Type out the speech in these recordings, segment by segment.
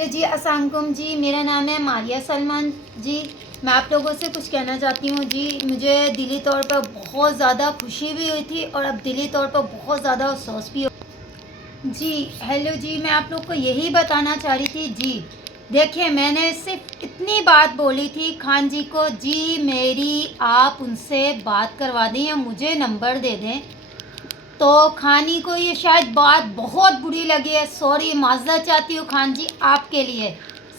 Hello जी, अस्सलाम वालेकुम जी। मेरा नाम है मारिया सलमान जी। मैं आप लोगों से कुछ कहना चाहती हूँ जी। मुझे दिली तौर पर बहुत ज़्यादा खुशी भी हुई थी और अब दिली तौर पर बहुत ज़्यादा अफसोस भी हो जी। हेलो जी, मैं आप लोग को यही बताना चाह रही थी जी। देखिए, मैंने सिर्फ इतनी बात बोली थी खान जी को जी, मेरी आप उनसे बात करवा दें या मुझे नंबर दे दें। तो खानी को ये शायद बात बहुत बुरी लगी है। सॉरी, माज़रत चाहती हूँ खान जी आपके लिए।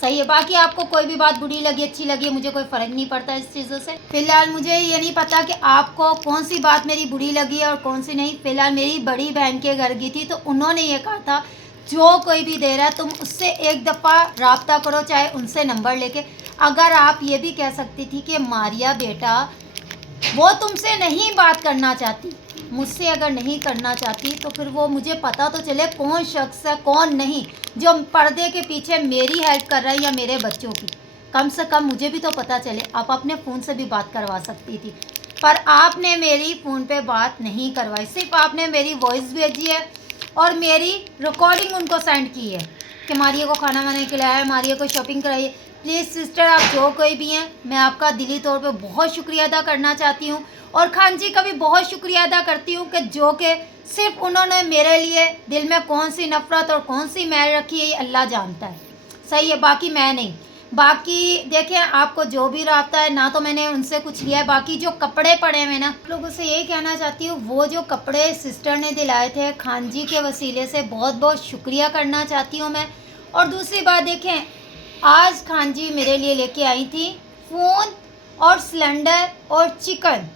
सही है, बाकी आपको कोई भी बात बुरी लगी अच्छी लगी, मुझे कोई फ़र्क नहीं पड़ता इस चीज़ों से। फ़िलहाल मुझे ये नहीं पता कि आपको कौन सी बात मेरी बुरी लगी है और कौन सी नहीं। फ़िलहाल मेरी बड़ी बहन के घर गई थी तो उन्होंने ये कहा था, जो कोई भी दे रहा है तुम उससे एक दफ़ा रब्ता करो, चाहे उनसे नंबर लेके। अगर आप ये भी कह सकती थी कि मारिया बेटा, वो तुमसे नहीं बात करना चाहती, मुझसे अगर नहीं करना चाहती तो फिर वो मुझे पता तो चले कौन शख्स है कौन नहीं, जो पर्दे के पीछे मेरी हेल्प कर रहा है या मेरे बच्चों की। कम से कम मुझे भी तो पता चले। आप अपने फ़ोन से भी बात करवा सकती थी, पर आपने मेरी फ़ोन पे बात नहीं करवाई। सिर्फ आपने मेरी वॉइस भेजी है और मेरी रिकॉर्डिंग उनको सेंड की है कि मारिया को खाना वाना खिलाया है, मारिया को शॉपिंग कराई है। प्लीज़ सिस्टर, आप जो कोई भी हैं, मैं आपका दिली तौर पे बहुत शुक्रिया अदा करना चाहती हूँ और खान जी का भी बहुत शुक्रिया अदा करती हूँ कि जो कि सिर्फ उन्होंने मेरे लिए दिल में कौन सी नफ़रत और कौन सी मैल रखी है ये अल्लाह जानता है। सही है, बाकी मैं नहीं। बाकी देखें, आपको जो भी रास्ता है ना, तो मैंने उनसे कुछ लिया है। बाकी जो कपड़े पड़े हुए ना, आप लोगों से यही कहना चाहती हूँ, वो जो कपड़े सिस्टर ने दिलाए थे खान जी के वसीले से, बहुत बहुत शुक्रिया करना चाहती हूँ मैं। और दूसरी बात देखें, आज खान जी मेरे लिए लेके आई थी फ़ोन और सिलेंडर और चिकन।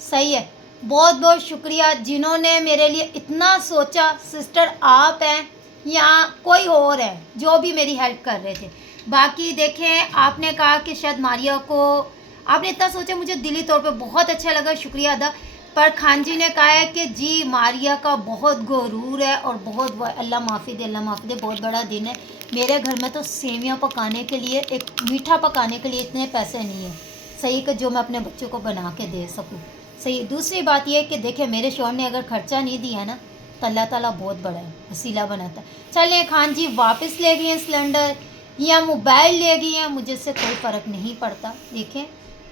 सही है, बहुत बहुत शुक्रिया जिन्होंने मेरे लिए इतना सोचा। सिस्टर आप हैं या कोई और है जो भी मेरी हेल्प कर रहे थे। बाकी देखें, आपने कहा कि शायद मारिया को आपने इतना सोचा, मुझे दिली तौर पे बहुत अच्छा लगा, शुक्रिया अदा। पर खान जी ने कहा है कि जी मारिया का बहुत गुरूर है और बहुत अल्लाह माफ़ी दे, अल्लाह माफ़ी दे, बहुत बड़ा दिन है। मेरे घर में तो सेवियां पकाने के लिए, एक मीठा पकाने के लिए इतने पैसे नहीं है, सही, कि जो मैं अपने बच्चों को बना के दे सकूं। सही। दूसरी बात यह है कि देखिए, मेरे शौहर ने अगर ख़र्चा नहीं दिया ना तो अल्लाह ताला बहुत बड़ा है, वसीला बनाता है। चलें, खान जी वापस ले गए हैं सिलेंडर या मोबाइल ले गई हैं, मुझे से कोई फ़र्क नहीं पड़ता। देखें,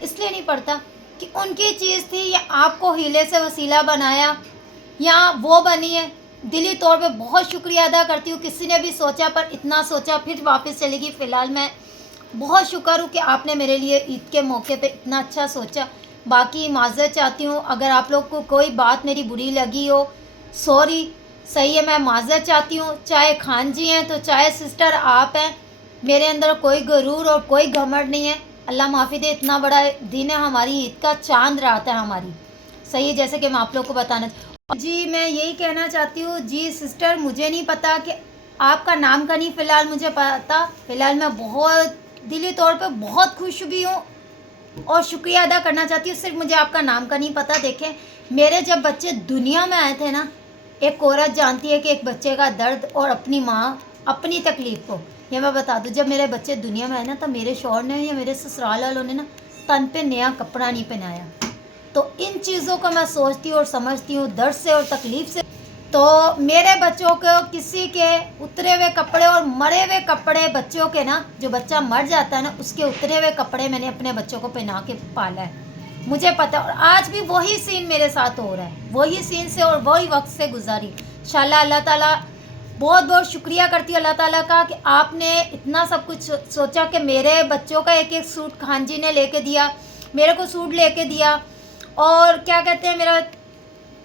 इसलिए नहीं पड़ता कि उनकी चीज़ थी या आपको हीले से वसीला बनाया या वो बनी है। दिली तौर पे बहुत शुक्रिया अदा करती हूँ, किसी ने भी सोचा, पर इतना सोचा फिर वापस चलेगी। फ़िलहाल मैं बहुत शुक्र हूँ कि आपने मेरे लिए ईद के मौके पे इतना अच्छा सोचा। बाकी माज़रत चाहती हूँ अगर आप लोग को कोई बात मेरी बुरी लगी हो, सॉरी। सही है, मैं माज़रत चाहती हूँ, चाहे खान जी हैं तो चाहे सिस्टर आप हैं। मेरे अंदर कोई गुरूर और कोई घमंड नहीं है। अल्लाह माफ़ी दे, इतना बड़ा दिन है, हमारी ईद का चांद रात है हमारी। सही है, जैसे कि मैं आप लोग को बताना जी, मैं यही कहना चाहती हूँ जी। सिस्टर, मुझे नहीं पता कि आपका नाम का नहीं फ़िलहाल मुझे पता। फ़िलहाल मैं बहुत दिली तौर पे बहुत खुश भी हूँ और शुक्रिया अदा करना चाहती हूँ। सिर्फ मुझे आपका नाम का नहीं पता। देखें, मेरे जब बच्चे दुनिया में आए थे ना, एक औरत जानती है कि एक बच्चे का दर्द और अपनी माँ अपनी तकलीफ़ को। ये मैं बता दूँ, जब मेरे बच्चे दुनिया में आए ना, तो मेरे शौहर ने या मेरे ससुराल वालों ने ना तन पे नया कपड़ा नहीं पहनाया। तो इन चीज़ों को मैं सोचती हूँ और समझती हूँ, दर्द से और तकलीफ़ से। तो मेरे बच्चों को किसी के उतरे हुए कपड़े और मरे हुए कपड़े, बच्चों के ना, जो बच्चा मर जाता है ना, उसके उतरे हुए कपड़े मैंने अपने बच्चों को पहना के पाला है। मुझे पता, और आज भी वही सीन मेरे साथ हो रहा है, वही सीन से और वही वक्त से गुजारी। इंशाल्लाह अल्लाह ताला, बहुत बहुत शुक्रिया करती हूँ अल्लाह ताला का कि आपने इतना सब कुछ सोचा कि मेरे बच्चों का एक एक सूट खान जी ने लेके दिया, मेरे को सूट लेके दिया, और क्या कहते हैं, मेरा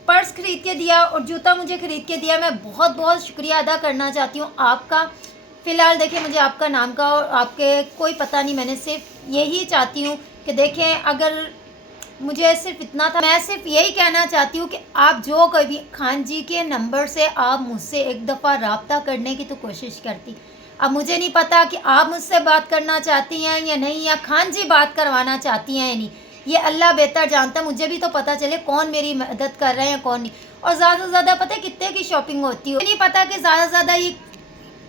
पर्स ख़रीद के दिया और जूता मुझे ख़रीद के दिया। मैं बहुत बहुत शुक्रिया अदा करना चाहती हूँ आपका। फ़िलहाल देखिए, मुझे आपका नाम का और आपके कोई पता नहीं। मैंने सिर्फ यही चाहती हूँ कि देखें, अगर मुझे सिर्फ इतना था, मैं सिर्फ यही कहना चाहती हूँ कि आप जो कभी खान जी के नंबर से आप मुझसे एक दफ़ा रब्ता करने की तो कोशिश करती। अब मुझे नहीं पता कि आप मुझसे बात करना चाहती हैं या नहीं, या खान जी बात करवाना चाहती हैं या नहीं, ये अल्लाह बेहतर जानता है। मुझे भी तो पता चले कौन मेरी मदद कर रहे हैं या कौन नहीं। और ज़्यादा से ज़्यादा पता है कितने की शॉपिंग होती है, नहीं पता कि ज़्यादा से ज़्यादा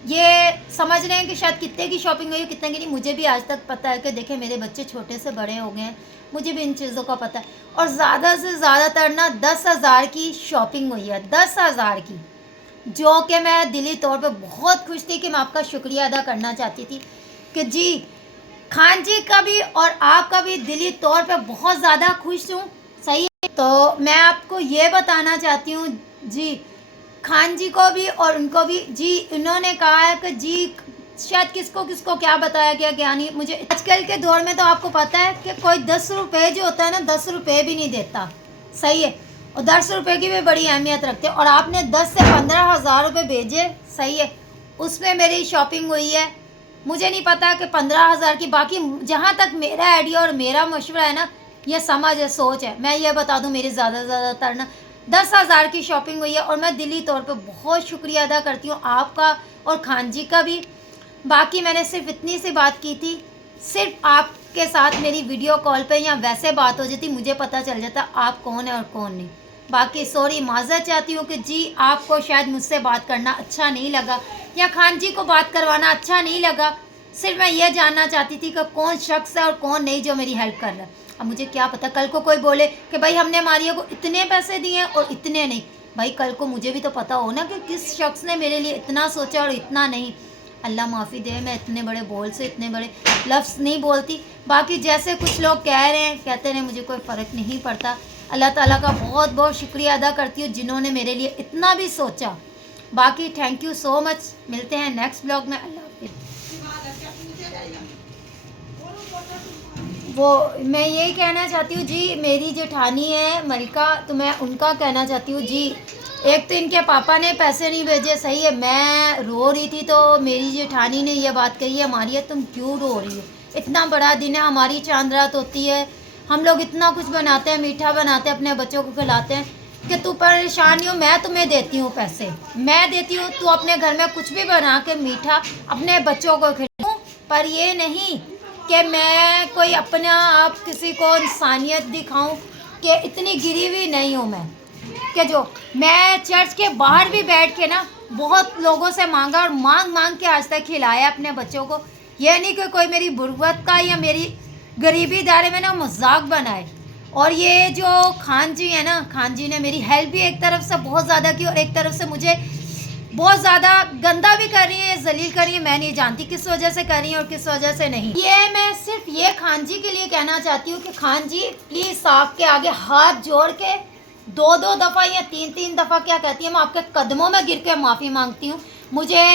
ये समझ रहे हैं कि शायद कितने की शॉपिंग हुई है, कितने की नहीं। मुझे भी आज तक पता है कि देखें, मेरे बच्चे छोटे से बड़े हो गए हैं, मुझे भी इन चीज़ों का पता है। और ज़्यादा से ज़्यादातर ना 10,000 की शॉपिंग हुई है, 10,000 की। जो कि मैं दिली तौर पे बहुत खुश थी कि मैं आपका शुक्रिया अदा करना चाहती थी कि जी खान जी का भी और आपका भी दिली तौर पे बहुत ज़्यादा खुश हूँ। सही है, तो मैं आपको ये बताना चाहती हूँ जी, खान जी को भी और उनको भी जी, इन्होंने कहा है कि जी शायद किसको किसको क्या बताया गया क्या नहीं, मुझे आजकल के दौर में तो आपको पता है कि कोई 10 रुपये जो होता है ना, 10 रुपये भी नहीं देता। सही है, और 10 रुपये की भी बड़ी अहमियत रखते हैं, और आपने 10 से 15,000 रुपये भेजे। सही है, उसमें मेरी शॉपिंग हुई है। मुझे नहीं पता कि 15,000 की, बाकी जहाँ तक मेरा आइडिया और मेरा मशवरा है ना, ये समझ है, सोच है, मैं ये बता दूँ, मेरी ज़्यादातर ना 10,000 की शॉपिंग हुई है, और मैं दिली तौर पे बहुत शुक्रिया अदा करती हूँ आपका और खान जी का भी। बाकी मैंने सिर्फ इतनी सी बात की थी, सिर्फ आपके साथ मेरी वीडियो कॉल पे या वैसे बात हो जाती, मुझे पता चल जाता आप कौन है और कौन नहीं। बाकी सॉरी, माज़रत चाहती हूँ कि जी आपको शायद मुझसे बात करना अच्छा नहीं लगा या खान जी को बात करवाना अच्छा नहीं लगा। सिर्फ मैं ये जानना चाहती थी कि कौन शख्स है और कौन नहीं जो मेरी हेल्प कर रहा है। अब मुझे क्या पता कल को कोई बोले कि भाई हमने मारिया को इतने पैसे दिए और इतने नहीं। भाई कल को मुझे भी तो पता हो ना कि किस शख्स ने मेरे लिए इतना सोचा और इतना नहीं। अल्लाह माफ़ी दे, मैं इतने बड़े बोल से इतने बड़े लफ्ज़ नहीं बोलती। बाकी जैसे कुछ लोग कह रहे हैं कहते हैं, मुझे कोई फ़र्क नहीं पड़ता। अल्लाह ताला का बहुत बहुत शुक्रिया अदा करती हूँ जिन्होंने मेरे लिए इतना भी सोचा। बाकी थैंक यू सो मच, मिलते हैं नेक्स्ट ब्लॉग में। अल्लाह हाफिज़। वो मैं यही कहना चाहती हूँ जी, मेरी जेठानी है मलिका, तो मैं उनका कहना चाहती हूँ जी, एक तो इनके पापा ने पैसे नहीं भेजे। सही है, मैं रो रही थी तो मेरी जेठानी ने ये बात कही है, मारिया तुम क्यों रो रही हो, इतना बड़ा दिन है, हमारी चांद रात होती है, हम लोग इतना कुछ बनाते हैं, मीठा बनाते हैं, अपने बच्चों को खिलाते हैं, कि तू परेशान नहीं हो, मैं तुम्हें देती हूँ पैसे, मैं देती हूँ, तू अपने घर में कुछ भी बना के मीठा अपने बच्चों को खिलाऊँ। पर ये नहीं कि मैं कोई अपना आप किसी को इंसानियत दिखाऊं, कि इतनी गिरी हुई नहीं हूँ मैं, कि जो मैं चर्च के बाहर भी बैठ के ना बहुत लोगों से मांगा और मांग मांग के आज तक खिलाया अपने बच्चों को। यह नहीं कि कोई मेरी गुर्बत का या मेरी गरीबी दायरे में ना मजाक बनाए। और ये जो खान जी है ना, खान जी ने मेरी हेल्प भी एक तरफ से बहुत ज़्यादा की और एक तरफ से मुझे बहुत ज़्यादा गंदा भी कर रही है, जलील कर रही है। मैं नहीं जानती किस वजह से कर रही है और किस वजह से नहीं। ये मैं सिर्फ ये खान जी के लिए कहना चाहती हूँ कि खान जी प्लीज़ आपके आगे हाथ जोड़ के 2-2 दफ़ा या 3-3 दफ़ा क्या कहती है, मैं आपके कदमों में गिर के माफ़ी मांगती हूँ। मुझे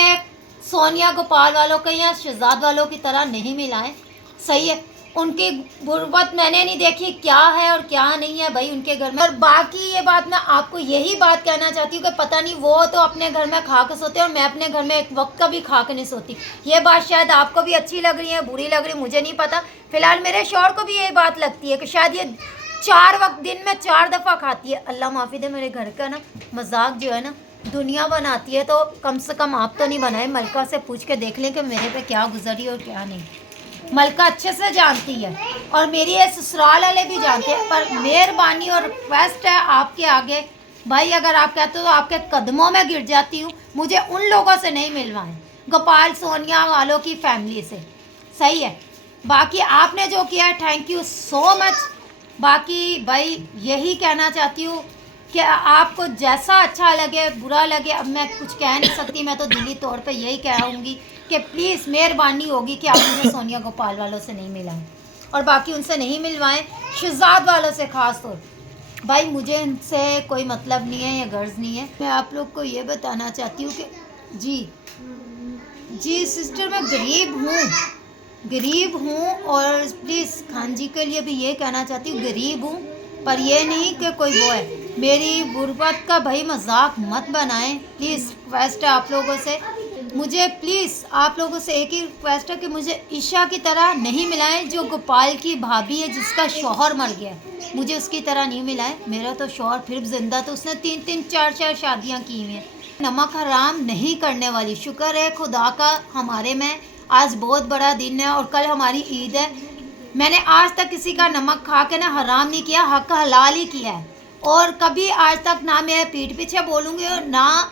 सोनिया गोपाल वालों के या शहजाद वालों की तरह नहीं मिलाएं। सही है, उनकी गुर्बत मैंने नहीं देखी क्या है और क्या नहीं है भाई उनके घर में। और बाकी ये बात मैं आपको यही बात कहना चाहती हूँ कि पता नहीं वो तो अपने घर में खा के सोते हैं और मैं अपने घर में एक वक्त का भी खा के नहीं सोती। ये बात शायद आपको भी अच्छी लग रही है, बुरी लग रही है, मुझे नहीं पता। फिलहाल मेरे शौहर को भी यही बात लगती है कि शायद ये 4 वक्त दिन में 4 दफ़ा खाती है। अल्लाह माफ़ी दे, मेरे घर का ना मजाक जो है ना दुनिया बनाती है, तो कम से कम आप तो नहीं बनाए। मलका से पूछ के देख लें कि मेरे पे क्या गुजरी और क्या नहीं। मलका अच्छे से जानती है और मेरी ये ससुराल वाले भी जानते हैं। पर मेहरबानी और रिक्वेस्ट है आपके आगे भाई, अगर आप कहते हो तो आपके कदमों में गिर जाती हूँ, मुझे उन लोगों से नहीं मिलवाएं, गोपाल सोनिया वालों की फैमिली से। सही है, बाकी आपने जो किया है थैंक यू सो मच। बाकी भाई यही कहना चाहती हूँ कि आपको जैसा अच्छा लगे बुरा लगे, अब मैं कुछ कह नहीं सकती, मैं तो दिली तौर पे यही कहूँगी कि प्लीज़ मेहरबानी होगी कि आप मुझे सोनिया गोपाल वालों से नहीं मिलाएं और बाकी उनसे नहीं मिलवाएं, शहजाद वालों से ख़ास तौर। भाई मुझे इनसे कोई मतलब नहीं है या गर्ज नहीं है। मैं आप लोग को ये बताना चाहती हूँ कि जी सिस्टर मैं गरीब हूँ और प्लीज़ खान जी के लिए भी ये कहना चाहती हूँ गरीब हूँ, पर ये नहीं कि कोई वो है। मेरी गुर्बत का भाई मजाक मत बनाएं प्लीज़, रिक्वेस्ट है आप लोगों से। मुझे प्लीज़ आप लोगों से एक ही रिक्वेस्ट है कि मुझे ईशा की तरह नहीं मिलाएं, जो गोपाल की भाभी है जिसका शौहर मर गया, मुझे उसकी तरह नहीं मिलाएं। मेरा तो शौहर फिर भी जिंदा, तो उसने 3-3 4-4 शादियाँ की हुई हैं। नमक हराम नहीं करने वाली, शुक्र है खुदा का हमारे में आज बहुत बड़ा दिन है और कल हमारी ईद है। मैंने आज तक किसी का नमक खा के ना हराम नहीं किया, हक हलाल ही किया है। और कभी आज तक ना मेरे पीठ पीछे बोलूँगी और ना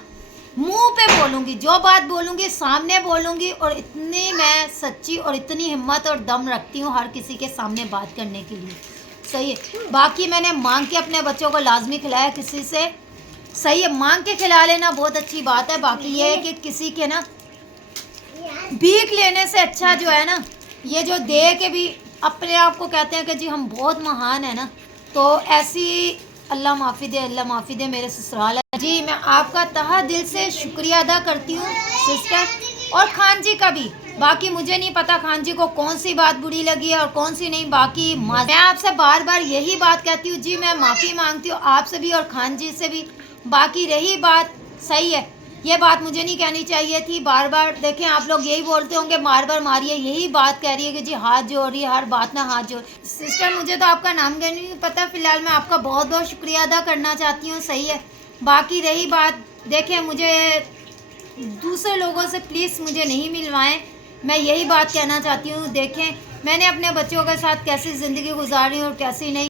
मुंह पे बोलूँगी, जो बात बोलूँगी सामने बोलूँगी। और इतनी मैं सच्ची और इतनी हिम्मत और दम रखती हूँ हर किसी के सामने बात करने के लिए। सही है, बाकी मैंने मांग के अपने बच्चों को लाजमी खिलाया किसी से, सही है, मांग के खिला लेना बहुत अच्छी बात है। बाकी ये है कि किसी के ना भीख लेने से अच्छा जो है ना, ये जो दे के भी अपने आप को कहते हैं कि जी हम बहुत महान है ना, तो ऐसी अल्लाह माफ़ी दे, अल्लाह माफ़ी दे मेरे ससुराल है जी। मैं आपका तहे दिल से शुक्रिया अदा करती हूँ सिस्टर, और खान जी का भी। बाकी मुझे नहीं पता खान जी को कौन सी बात बुरी लगी है और कौन सी नहीं। बाकी मैं आपसे बार बार यही बात कहती हूँ जी, मैं माफ़ी मांगती हूँ आपसे भी और खान जी से भी। बाकी रही बात, सही है, ये बात मुझे नहीं कहनी चाहिए थी बार बार। देखें आप लोग यही बोलते होंगे बार बार मारिए, यही बात कह रही है कि जी हाथ जोड़ रही है, हर बात ना हाथ जोड़। सिस्टर मुझे तो आपका नाम कहने नहीं पता, फ़िलहाल मैं आपका बहुत बहुत शुक्रिया अदा करना चाहती हूँ, सही है। बाकी रही बात, देखें मुझे दूसरे लोगों से प्लीज़ मुझे नहीं मिलवाएं, मैं यही बात कहना चाहती हूँ। देखें मैंने अपने बच्चों के साथ कैसी ज़िंदगी गुजारी और कैसी नहीं।